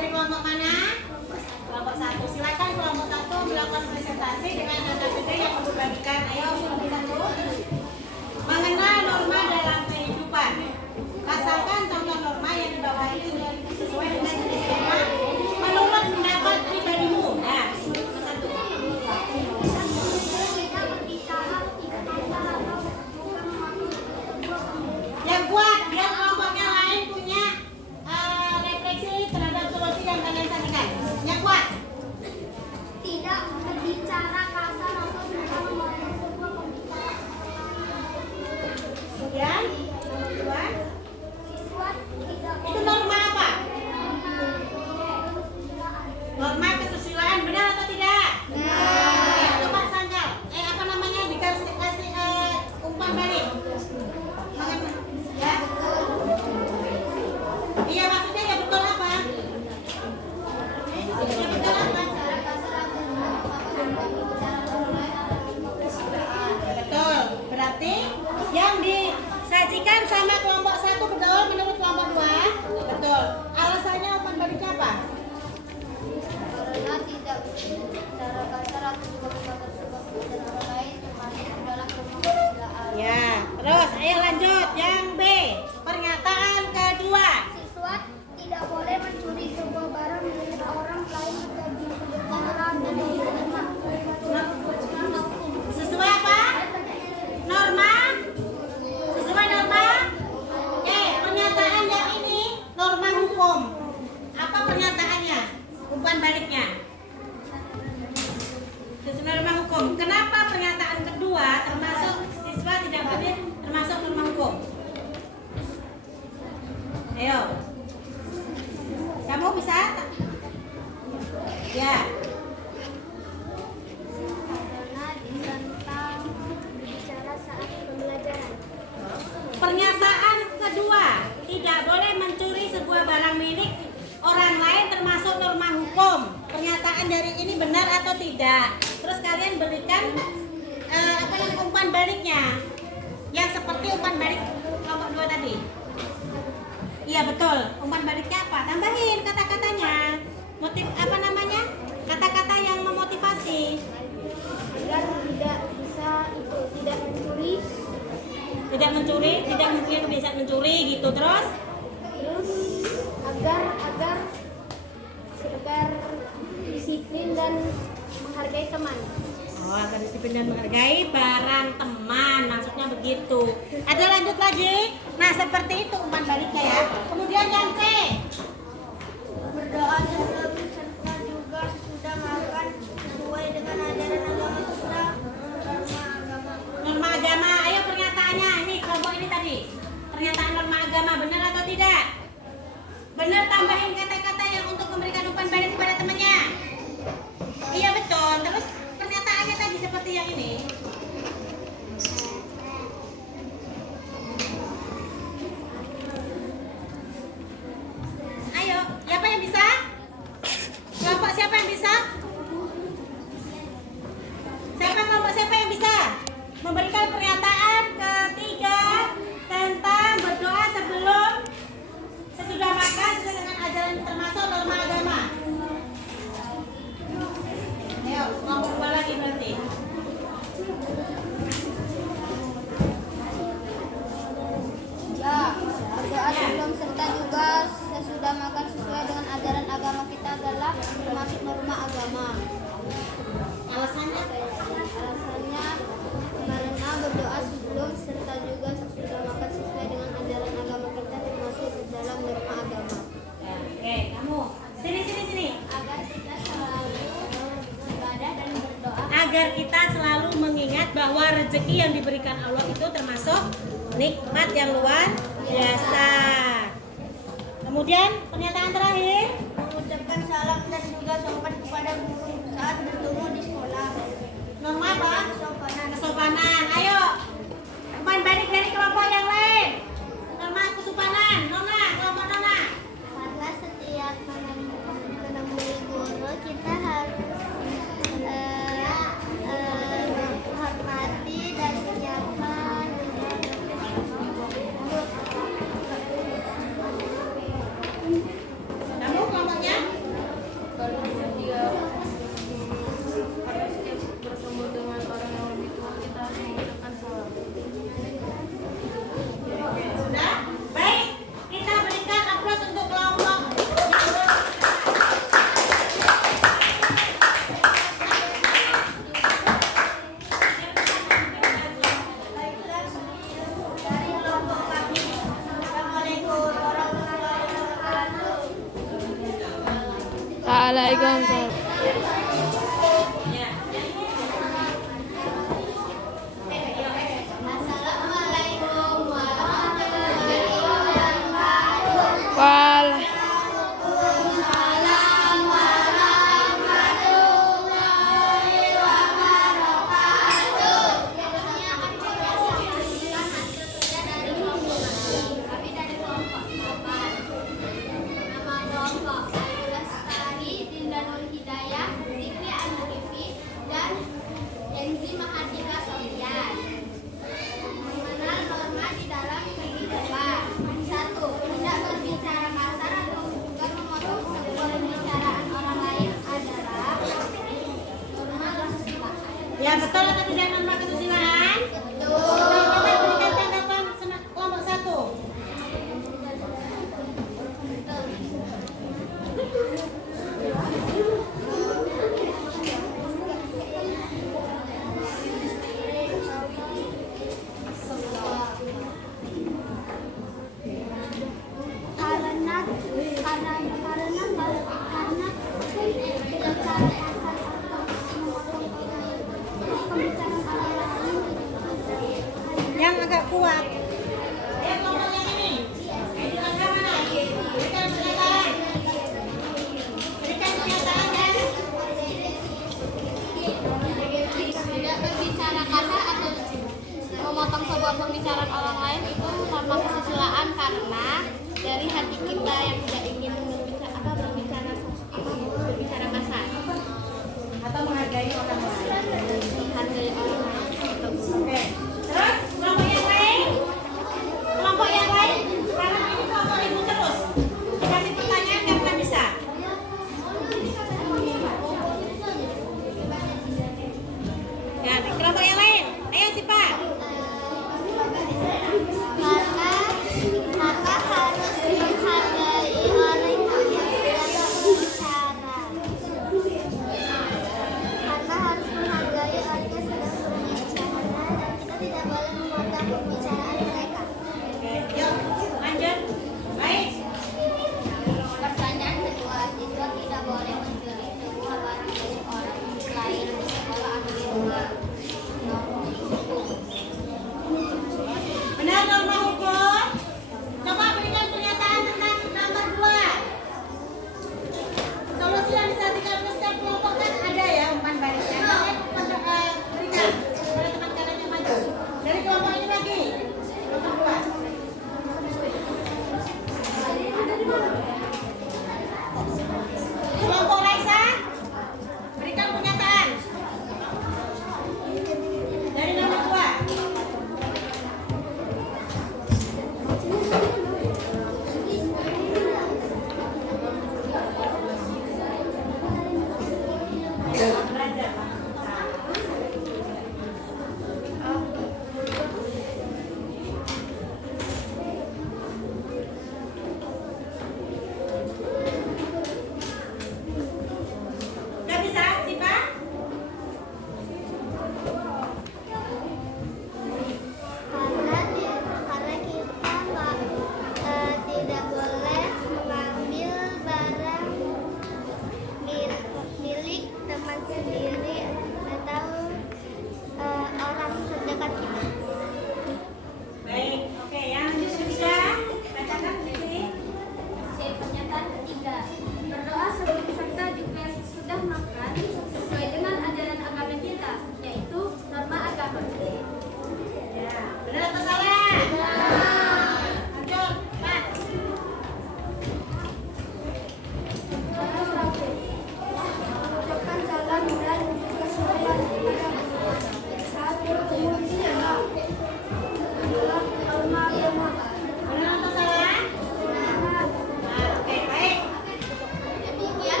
dari kelompok mana? Kelompok 1. Silakan kelompok 1 melakukan presentasi dengan AKBP yang kamu bagikan. Ayo kelompok 1. Mengenal norma dalam kehidupan. Pasalkan contoh norma yang di bawah ini sesuai dengan tema menurut pendapat pribadimu. Nah, yang kuat, yang kelompoknya lain punya refleksi terhadap solusi yang kalian sampaikan. Yang kuat. Tidak berbicara kasar atau memotong sebuah pembicaraan. Kemudian, nomor 2. Siswa tidak Itu norma apa? Norma kesusilaan, benar atau tidak? Benar. Coba sangkal. Apa namanya? Dikasih umpan balik. Ya. Iya, maksudnya ya betul apa? Ya betul apa? Betul. Berarti yang disajikan sama kelompok 1 betul menurut kelompok 2? Betul. Alasannya umpan baliknya apa? karena tidak berbicara kasar atau juga memotong sebuah pembicaraan orang lain termasuk dalam permukaan. Ya. Terus, ayo lanjut. Yang B. Pernyataan kedua. Siswa tidak boleh mencuri sebuah barang milik orang lain atau disebutkan orang dan diterima. Sesuai apa? Norma? Sesuai norma? Oke, pernyataan yang ini norma hukum. Apa pernyataannya? Umpan baliknya. Sesuai norma hukum. Kenapa pernyataan kedua termasuk siswa tidak boleh termasuk norma hukum? Ayo. Kamu bisa? Ya. Karena ditentang berbicara saat pembelajaran. Pernyataan kedua, tidak boleh mencuri sebuah barang milik orang lain termasuk norma hukum. Pernyataan dari ini benar atau tidak? Terus kalian berikan umpan baliknya, yang seperti umpan balik kelompok 2 tadi. Iya betul. Umpan baliknya apa? Tambahin kata-katanya. Motif apa namanya? Kata-kata yang memotivasi. Agar tidak bisa tidak mencuri, Tidak mencuri, tidak mungkin bisa mencuri gitu. Terus agar disiplin dan menghargai teman. oh, agar disiplin dan menghargai barang teman, maksudnya begitu. Ada lanjut lagi. Nah, seperti itu umpan baliknya ya. Kemudian yang C. Berdoa sebelum serta juga sesudah makan sesuai dengan ajaran agama kita, Norma agama. Ayo pernyataannya. Ini kelompok ini tadi. Pernyataan norma agama benar atau tidak? Benar, tambahin kata-kata yang untuk memberikan umpan balik kepada temannya. Iya betul. Terus pernyataannya tadi seperti yang ini. Ayo, siapa yang bisa? Kelompok siapa yang bisa? Siapa yang bisa? Memberikan pernyataan ketiga tentang berdoa sebelum sesudah makan sesuai dengan ajaran termasuk norma agama. Ayo, kelompok 2 lagi berarti. ya berdoa sebelum serta juga sesudah makan sesuai dengan ajaran agama kita adalah termasuk norma agama. Alasannya? Alasannya karena berdoa sebelum serta juga sesudah makan sesuai dengan ajaran agama kita termasuk dalam norma agama. Ya, oke, kamu. Sini. Agar kita selalu beribadah dan berdoa. Agar kita selalu mengingat bahwa rezeki yang diberikan Allah itu termasuk nikmat yang luar biasa. Kemudian pernyataan terakhir, Mengucapkan salam dan juga sopan kepada guru saat bertemu di sekolah. norma apa? Kesopanan. Kesopanan. Ayo, umpan balik dari kelompok yang lain. Norma kesopanan. Nona, kelompok Nona. Karena setiap menemui guru kita harus hormati dan menyapa. Kamu kelompoknya? Waalaikumsalam. Assalamualaikum warahmatullahi wabarakatuh. Waalaikumsalam warahmatullahi wabarakatuh. Kami akan mempresentasikan hasil kerja dari kelompok kami. Kami dari kelompok 8. Nama kelompok Ayu Lestari, Dinda Nur Hidayah,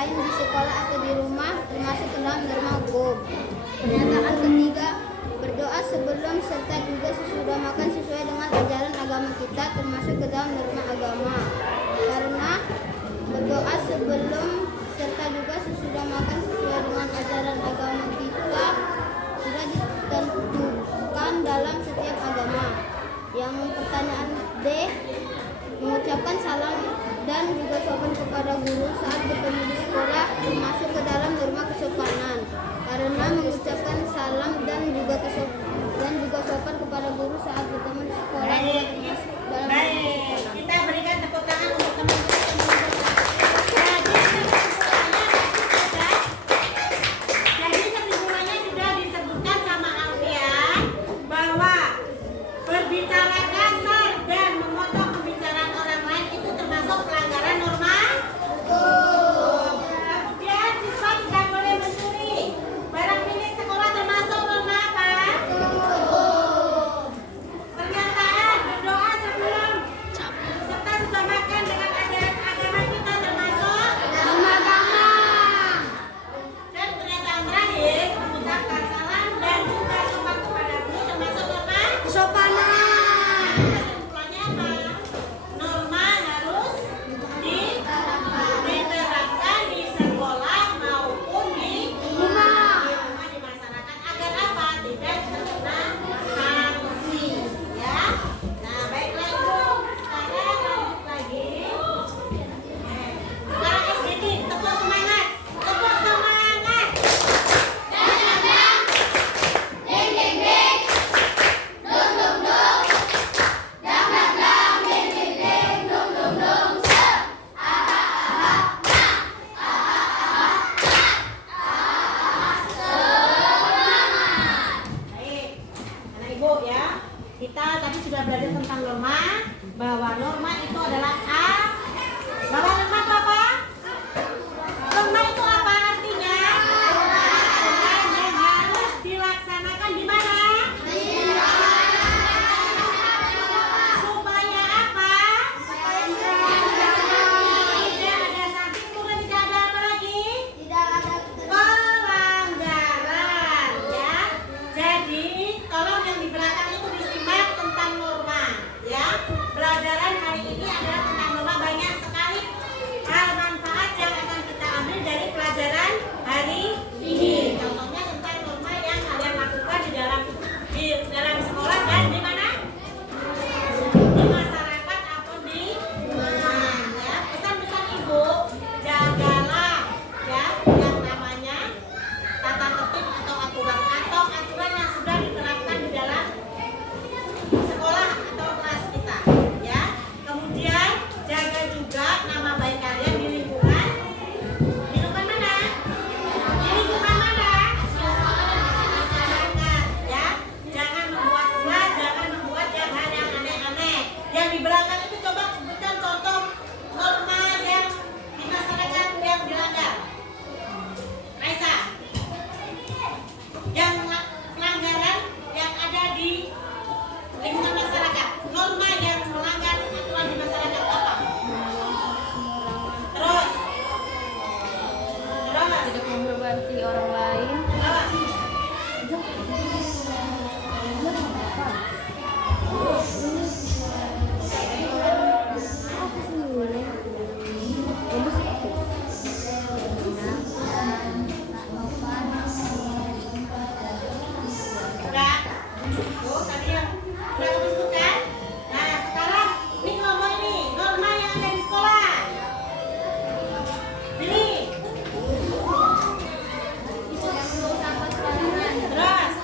lain di sekolah atau di rumah termasuk ke dalam norma hukum. Pernyataan ketiga, berdoa sebelum serta juga sesudah makan sesuai dengan ajaran agama kita termasuk ke dalam norma agama. Karena berdoa sebelum serta juga sesudah makan sesuai dengan ajaran agama kita sudah ditentukan dalam setiap agama. Yang pertanyaan D, mengucapkan salam dan juga sopan kepada guru saat bertemu di sekolah termasuk ke dalam norma kesopanan. Karena mengucapkan salam dan juga sopan kepada guru saat bertemu di sekolah termasuk dalam norma kesopanan. Kita berikan tepuk tangan untuk teman-teman. Jadi kesimpulannya sudah disebutkan sama Alfian bahwa berbicara kasar dan memotong pembicaraan orang lain itu termasuk pelanggaran norma. Kemudian siswa tidak boleh mencuri barang milik sekolah termasuk norma apa? Pernyataan berdoa sebelum serta sudah makan dengan ajaran agama kita termasuk Norma agama. dan pernyataan terakhir mengucapkan salam dan juga sopan kepada guru termasuk norma. Kesopanan. Kesimpulannya apa? Norma harus diterapkan di sekolah maupun di rumah di masyarakat agar apa? Tidak terkena sanksi, ya. Nah, baiklah Ibu. Sekarang lanjut lagi. Sekarang SGD, tepuk semangat. Tepuk semangat. Baik, anak ibu ya, kita tadi sudah belajar tentang norma, bahwa norma itu adalah bahwa norma itu apa? Norma itu apa artinya? Aturan yang harus dilaksanakan di mana? Supaya apa? Tidak ada sanksi, kemudian tidak ada apa lagi? Tidak ada Pelanggaran, ya. Jadi tolong yang di belakang itu disimak tentang norma, ya. Pelajaran hari ini adalah tentang norma, banyak sekali hal manfaat yang akan kita ambil dari pelajaran hari ini. Contohnya tentang norma yang kalian lakukan di dalam sekolah dan di mana? Di masyarakat atau di rumah, ya. Pesan-pesan ibu, jagalah ya yang namanya tata tertib atau aturan yang sudah diterapkan di dalam sekolah atau kelas kita, ya. Kemudian jaga juga nama baik kalian di lingkungan mana? Di lingkungan mana? Masyarakat, ya. Jangan membuat yang hal yang aneh-aneh. Yang di belakang itu coba sebutkan contoh norma yang di masyarakat yang dilanggar. Raisa, yang pelanggaran yang ada di lingkungan masyarakat, norma yang melanggar aturan di masyarakat apa? Terus tidak menghormati orang lain. Udah? Tuh, tadi yang udah kamu sebutkan. Nah, sekarang ini ngomong ini norma yang ada di sekolah. Pilih. Terus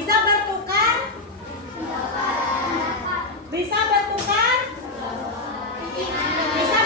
Bisa bertukar? Bisa bertukar? Bisa